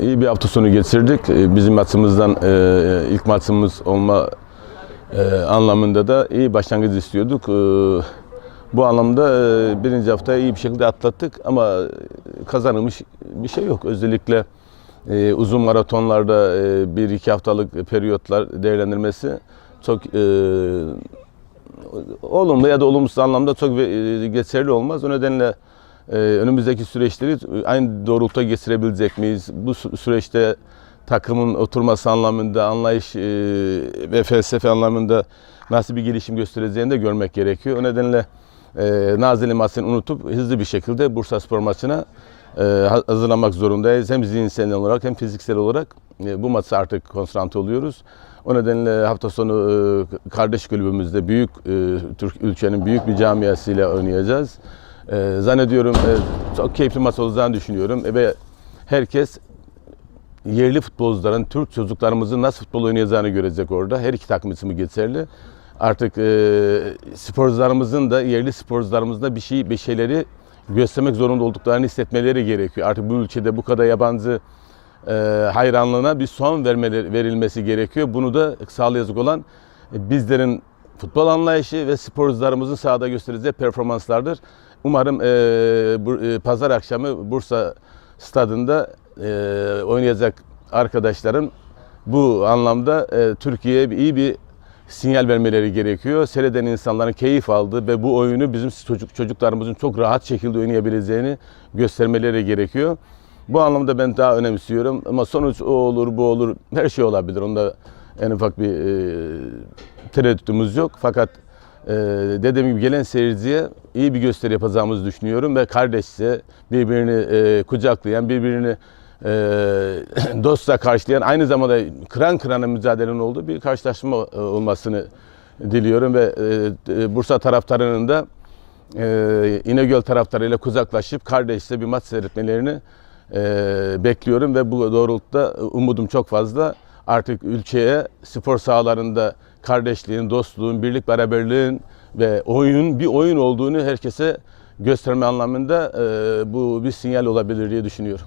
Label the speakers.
Speaker 1: iyi bir hafta sonu geçirdik. E, Bizim maçımızdan e, ilk maçımız olma e, anlamında da iyi başlangıç istiyorduk. E, Bu anlamda e, birinci haftayı iyi bir şekilde atlattık ama kazanılmış bir şey yok. Özellikle e, uzun maratonlarda e, bir iki haftalık periyotlar değerlendirmesi çok e, olumlu ya da olumsuz anlamda çok e, geçerli olmaz. O nedenle e, önümüzdeki süreçleri aynı doğrultuda geçirebilecek miyiz? Bu sü- süreçte takımın oturması anlamında, anlayış e, ve felsefe anlamında nasıl bir gelişim göstereceğini de görmek gerekiyor. O nedenle e, Nazilli maçını unutup hızlı bir şekilde Bursa Spor maçına e, zorundayız. Hem zihinsel olarak hem fiziksel olarak e, bu maçı artık konsantre oluyoruz. O nedenle hafta sonu e, kardeş kulübümüzde büyük e, Türk ülkenin büyük bir camiasıyla oynayacağız. E, zannediyorum e, çok keyifli maç olacağını düşünüyorum E, ve herkes yerli futbolcuların, Türk çocuklarımızın nasıl futbol oynayacağını görecek orada. Her iki takım için geçerli. Artık e, sporcularımızın da, yerli sporcularımızın da bir şey, bir şeyleri göstermek zorunda olduklarını hissetmeleri gerekiyor. Artık bu ülkede bu kadar yabancı e, hayranlığına bir son vermeleri, verilmesi gerekiyor. Bunu da sağlayacak olan e, bizlerin futbol anlayışı ve sporcularımızın sahada göstereceği performanslardır. Umarım e, bu, e, pazar akşamı Bursa stadında e, oynayacak arkadaşların bu anlamda e, Türkiye'ye iyi bir sinyal vermeleri gerekiyor. Seyreden insanların keyif aldığı ve bu oyunu bizim çocuk çocuklarımızın çok rahat şekilde oynayabileceğini göstermeleri gerekiyor. Bu anlamda ben daha önemsiyorum ama sonuç o olur bu olur her şey olabilir. Onda en ufak bir e, tereddütümüz yok. Fakat e, dediğim gibi gelen seyirciye iyi bir gösteri yapacağımızı düşünüyorum ve kardeşçe birbirini e, kucaklayan, birbirini e, dostça karşılayan, aynı zamanda kıran kırana mücadelenin olduğu bir karşılaşma e, olmasını diliyorum ve Bursa taraftarının da e, İnegöl taraftarıyla kucaklaşıp kardeşçe bir maç seyretmelerini bekliyorum ve bu doğrultuda umudum çok fazla. Artık ülkeye spor sahalarında kardeşliğin, dostluğun, birlik beraberliğin ve oyun bir oyun olduğunu herkese gösterme anlamında e, bu bir sinyal olabilir diye düşünüyorum.